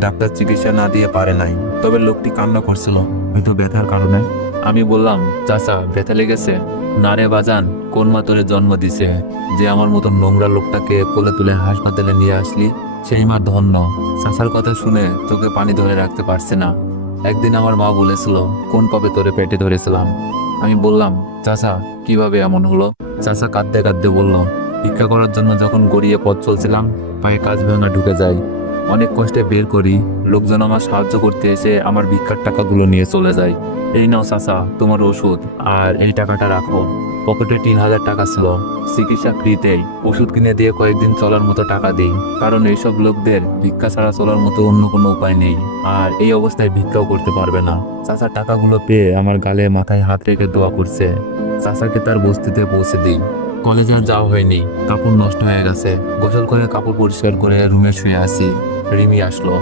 Doctor চিকিৎসা না দিয়ে পারে নাই। তবে লোকটি কান্না করছিল হয়তো ব্যথার কারণে। আমি বললাম, চাচা, ব্যথা লেগেছে। না রে বাজান, কোন মা তোরে জন্ম দিছে? যে আমার মতো নোংরা লোকটাকে কোলে তুলে হাসপাতালে নিয়ে আসলি, সেই মা ধন্য। চাচার কথা শুনে তোকে পানি ধরে রাখতে পারছে না। একদিন আমার মা বলেছিল, কোন পাবে তোরে পেটে ধরেছিলাম। আমি বললাম, চাচা, কীভাবে এমন হলো? চাচা কাঁদতে কাঁদতে বলল, ভিক্ষা করার জন্য যখন গড়িয়ে পথ চলছিলাম, পায়ে কাজ ভাঙা ঢুকে যায় অনেক কষ্টে বের করি, লোকজন আমার সাহায্য করতে এসে আমার ভিক্ষার টাকাগুলো নিয়ে চলে যায় এই নাও চাচা, তোমার ওষুধ। আর এই টাকাটা রাখো। পকেটে তিন হাজার টাকা ছিল। চিকিৎসা ফ্রিতেই ওষুধ কিনে দিয়ে কয়েকদিন চলার মতো টাকা দিই। কারণ এইসব লোকদের ভিক্ষা ছাড়া চলার মতো অন্য কোনো উপায় নেই। আর এই অবস্থায় ভিক্ষাও করতে পারবে না। চাচা টাকাগুলো পেয়ে আমার গালে মাথায় হাত রেখে দোয়া করছে। চাচাকে তার বস্তিতে পৌঁছে দিই। কলেজে আর যাওয়া হয়নি। কাপড় নষ্ট হয়ে গেছে। গোসল করে কাপড় পরিষ্কার করে রুমে শুয়ে আসি রিমি আসলো।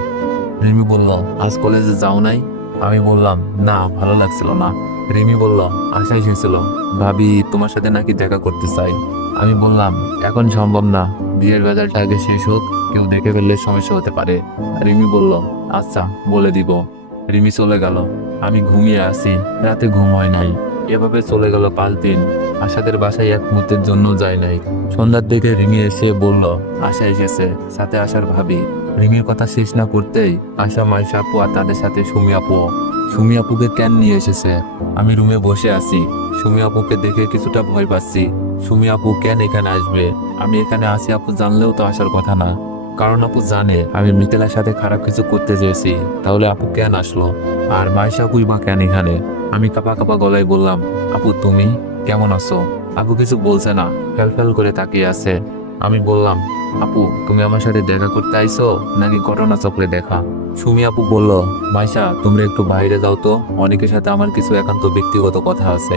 রিমি বলল, আজ কলেজে যাও নাই? আমি বললাম, না, ভালো লাগছিল না। রিমি বলল আশা এসেছিল ভাবি, তোমার সাথে নাকি দেখা করতে চাই। আমি বললাম, এখন সম্ভব না। বিয়ের রেজাল্ট আগে শেষ হোক, কেউ দেখে ফেললে সমস্যা হতে পারে। রিমি বলল আচ্ছা বলে দিব। রিমি চলে গেল। আমি ঘুমিয়ে আসি রাতে ঘুম হয় নাই। এভাবে চলে গেল পাঁচ দিন। আশাদের বাসায় এক মুহূর্তের জন্য যায় নাই। সন্ধ্যার দিকে রিমি এসে বলল, আশা এসেছে, সাথে আসার ভাবি। রিমির কথা শেষ না করতেই আশা, মাইশা আপু আর তাদের সাথে সুমি আপু। সুমি আপুকে কেন নিয়ে এসেছে? আমি রুমে বসে আছি। সুমি আপুকে দেখে কিছুটা ভয় পাচ্ছি। সুমি আপু কেন এখানে আসবে? আমি এখানে আসি আপু জানলেও তো আসার কথা না। কারণ আপু জানে, আমি মিতেলার সাথে খারাপ কিছু করতে চেয়েছি। তাহলে আপু কেন আসলো? আর মাইশা আপুই বা কেন এখানে? আমি কাপা কাপা গলায় বললাম, আপু, তুমি কেমন আছো? আপু কিছু বলছে না। ফেল ফেল করে তাকিয়ে আছে। আমি বললাম আপু, তুমি আমার সাথে দেখা করতে আইছো নাকি ঘটনা চক্রে দেখা? সুমি আপু বলল, মাইশা, তোমরা একটু বাইরে যাও তো। অনেকের সাথে আমার কিছু একান্ত ব্যক্তিগত কথা আছে।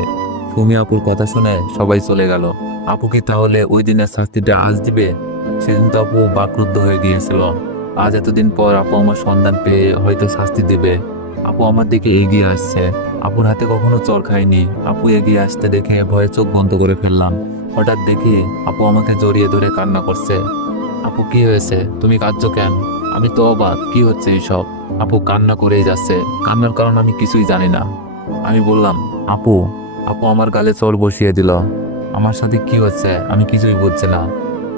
সুমি আপুর কথা শুনে সবাই চলে গেল। আপু কি তাহলে ওই দিনের শাস্তিটা আজ দিবে? সেদিন তো আপু বাকরুদ্ধ হয়ে গিয়েছিল। আজ এতদিন পর আপু আমার সন্ধান পেয়ে হয়তো শাস্তি দিবে। আপু আমার দিকে এগিয়ে আসছে। আপুর হাতে কখনো চর খায়নি আপু এগিয়ে আসতে দেখে ভয়ে চোখ বন্ধ করে ফেললাম। হঠাৎ দেখি আপু আমাকে জড়িয়ে ধরে কান্না করছে। আপু, কি হয়েছে? তুমি কাঁদছো কেন? আমি তো অবাক। কি হচ্ছে এইসব? আপু, কান্না করেই যাচ্ছে। কান্নার কারণ আমি কিছুই জানি না। আমি বললাম, আপু আপু আমার গালে চর বসিয়ে দিল। আমার সাথে কি হচ্ছে? আমি কিছুই বুঝছি না।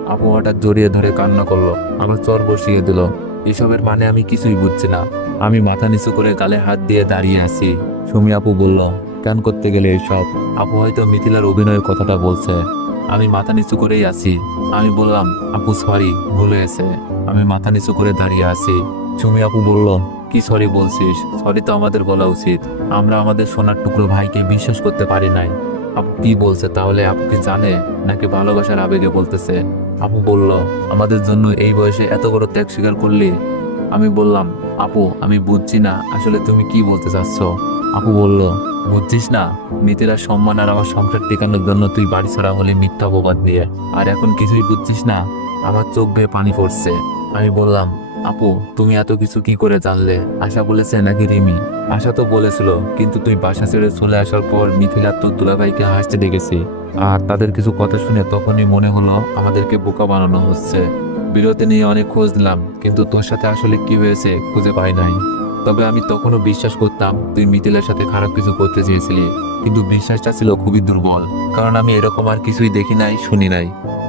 আপু হঠাৎ জড়িয়ে ধরে কান্না করল। আমার চর বসিয়ে দিল। এসবের মানে আমি কিছুই বুঝছি না। আমি মাথা নিচু করে গালে হাত দিয়ে দাঁড়িয়ে আছি। সুমি আপু বলল, কেন করতে গেলে এইসব? আপু হয়তো মিথিলার অভিনয়ের কথাটা বলছে। আমি মাথা নিচু করেই আছি। আমি বললাম, আপু সরি ভুল হয়েছে। আমি মাথা নিচু করে দাঁড়িয়ে আছি। সুমি আপু বলল, কি সরি বলছিস? সরি তো আমাদের বলা উচিত। আমরা আমাদের সোনার টুকরো ভাইকে বিশ্বাস করতে পারি নাই। আপু কি বলছে তাহলে আপু কি জানে? নাকি ভালোবাসার আবেগে বলতেছে? আপু বলল, আমাদের জন্য এই বয়সে এত বড় ত্যাগ স্বীকার করলি? আমি বললাম আপু, আমি বুঝছি না। আসলে তুমি কি বলতে চাচ্ছ? আপু বলল, বুঝছিস না, মিতিরা সম্মান আর আমার সংসার টেকানোর জন্য তুই বাড়ি ছাড়া হলে মিথ্যা অপবাদ দিয়ে। আর এখন কিছুই বুঝছিস না, আমার চোখ বেয়ে পানি পড়ছে। আমি বললাম, আপু, তুমি এত কিছু কি করে জানলে? আশা বলেছে নাকি রিমি? আশা তো বলেছিল, কিন্তু তুই বাসা ছেড়ে চলে আসার পর মিথিলা তোর দুলাভাইকে হাসতে দেখেছি। আর তাদের কিছু কথা শুনে তখনই মনে হলো আমাদেরকে বোকা বানানো হচ্ছে। বিরতি নিয়ে অনেক খোঁজ দিলাম কিন্তু তোর সাথে আসলে কি হয়েছে খুঁজে পাই নাই। তবে আমি তখনও বিশ্বাস করতাম, তুই মিথিলার সাথে খারাপ কিছু করতে চেয়েছিলি, কিন্তু বিশ্বাসটা ছিল খুবই দুর্বল, কারণ আমি এরকম আর কিছুই দেখি নাই, শুনি নাই।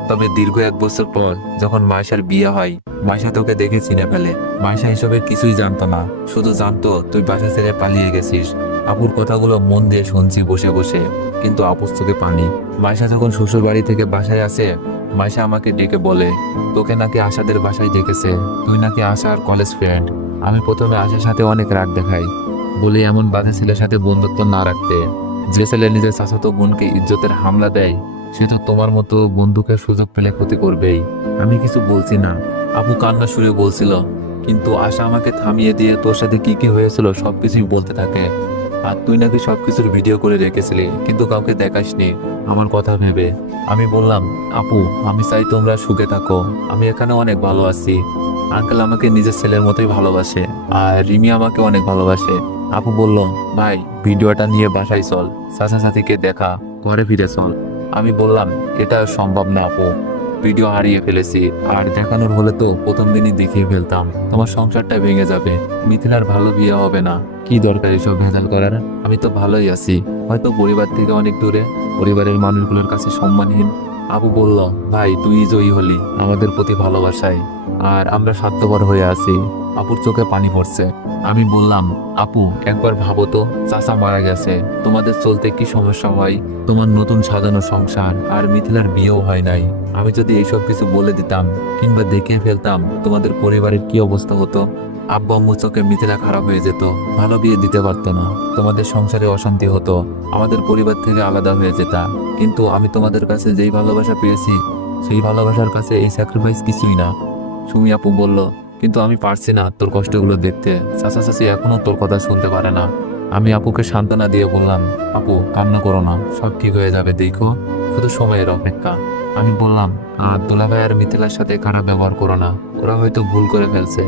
তবে দীর্ঘ এক বছর পর, যখন মাইশার বিয়ে হয় মাইশা তোকে দেখে চিনে ফেলে মাইশা এসবের কিছুই জানতো না। শুধু জানতো, তুই বাসা ছেড়ে পালিয়ে গেছিস। আপুর কথাগুলো মন দিয়ে শুনছি বসে বসে, কিন্তু আপুর চোখে পানি। মাইশা যখন শ্বশুর বাড়ি থেকে বাসায় আসে মাইশা আমাকে ডেকে বলে, তোকে নাকি আশাদের বাসায় ডেকেছে। তুই নাকি আশার কলেজ ফ্রেন্ড আমি প্রথমে আশার সাথে অনেক রাগ দেখাই। বলি এমন বাধা ছেলের সাথে বন্ধুত্ব না রাখতে। যে ছেলে নিজের চাচাতো বোনকে ইজ্জতের হামলা দেয়, সে তো তোমার মতো বন্ধুকে সুযোগ পেলে ক্ষতি করবেই। আমি কিছু বলছি না। আপু কান্না সুরে বলছিল, কিন্তু আশা আমাকে থামিয়ে দিয়ে তোর সাথে কি কি হয়েছিল সবকিছুই বলতে থাকে। আর তুই নাকি সবকিছুর ভিডিও করে রেখেছিলি, কিন্তু কাউকে দেখাসনি। আমার কথা ভেবে। আমি বললাম, আপু, আমি চাই তোমরা সুখে থাকো। আমি এখানে অনেক ভালো আছি। আঙ্কেল আমাকে নিজের ছেলের মতোই ভালোবাসে আর রিমি আমাকে অনেক ভালোবাসে। আপু বলল, ভাই, ভিডিওটা নিয়ে বাসায় চল। চাচা সাথীকে দেখা, ঘরে ফিরে চল। আমি বললাম, এটা সম্ভব না, আপু। ভিডিও হারিয়ে ফেলেছি। আর দেখানোর হলে তো প্রথম দিনই দেখিয়ে ফেলতাম। তোমার সংসারটা ভেঙে যাবে। মিথিলার ভালো বিয়ে হবে না। কি দরকার এসব ভেজাল করার? আমি তো ভালোই আছি। হয়তো পরিবার থেকে অনেক দূরে। পরিবারের মানুষগুলোর কাছে সম্মানহীন। আবু বলল, ভাই, তুই জয়ী হলি। আমাদের প্রতি ভালোবাসায় আর আমরা স্বার্থপর হয়ে আছি। আপুর চোখে পানি পড়ছে। আমি বললাম, আপু, একবার ভাবো তো, চাচা মারা গেছে। তোমাদের চলতে কি সমস্যা হয়? তোমার নতুন সাজানো সংসার আর মিথিলার বিয়েও হয় নাই। আমি যদি এইসব কিছু বলে দিতাম কিংবা দেখে ফেলতাম, তোমাদের পরিবারের কি অবস্থা হতো? আব্বু আম্মু চোখে মিথিলা খারাপ হয়ে যেত, ভালো বিয়ে দিতে পারতো না। তোমাদের সংসারে অশান্তি হতো, আমাদের পরিবার থেকে আলাদা হয়ে যেতা। কিন্তু আমি তোমাদের কাছে যেই ভালোবাসা পেয়েছি, সেই ভালোবাসার কাছে এই স্যাক্রিফাইস কিছুই না। সুমি আপু বলল কিন্তু আমি পারছি না তোর কষ্টগুলো দেখতে। চাচা, চাচি এখনও তোর কথা শুনতে পারে না। আমি আপুকে সান্ত্বনা দিয়ে বললাম, আপু, কান্না করো না, সব ঠিক হয়ে যাবে, দেখো? শুধু সময়ের অপেক্ষা। আমি বললাম, আর দুলাভাই আর মিথিলার সাথে খারাপ ব্যবহার করো না, ওরা হয়তো ভুল করে ফেলছে।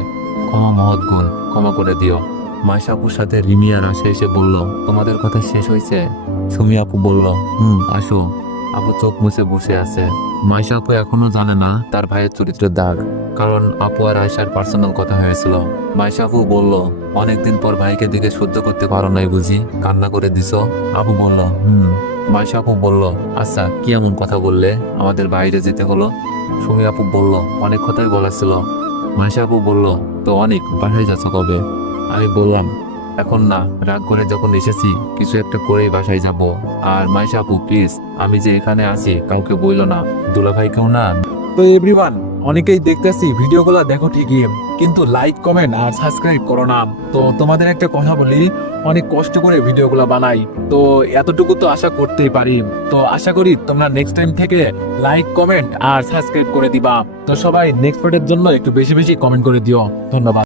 ক্ষমা মহৎ গুণ, ক্ষমা করে দিও। মাইশা আপুর সাথে রিমি আর আসে এসে বলল, তোমাদের কথা শেষ হয়েছে? সুমি আপু বলল, হুম, আসো। আপু চোখ মুছে বসে আছে। মাইশা আপু এখনও জানে না তার ভাইয়ের চরিত্রের দাগ। কারণ আপু আর আয়সার পার্সোনাল কথা হয়েছিল। মাইশা আপু বলল, অনেকদিন পর ভাইকে দিকে সহ্য করতে পারো নাই বুঝি। কান্না করে দিছ? আপু বলল, হুম। মাইশা আপু বলল আচ্ছা কি এমন কথা বললে? আমাদের বাইরে যেতে হলো? সুমি আপু বলল, অনেক কথাই বলা ছিল। মাইশা আপু বলল, তো অনেক, বাসায় যাচ্ছ কবে? আমি বললাম এখন না, রাগ করে যখন এসেছি, কিছু একটা করেই বাসায় যাব। আর মাইশা আপু প্লিজ আমি যে এখানে আছি, কাউকে বইল না। দুলা ভাইকেও না? তো এভরিওয়ান অনেকেই দেখতেছি, ভিডিওগুলো দেখো ঠিকই, কিন্তু লাইক কমেন্ট আর সাবস্ক্রাইব করো না। তো তোমাদের একটা কথা বলি, অনেক কষ্ট করে ভিডিওগুলো বানাই, তো এতটুকু তো আশা করতেই পারি। তো আশা করি তোমরা নেক্সট টাইম থেকে লাইক কমেন্ট আর সাবস্ক্রাইব করে দিবা। তো সবাই নেক্সট পার্টের জন্য একটু বেশি বেশি কমেন্ট করে দিও। ধন্যবাদ।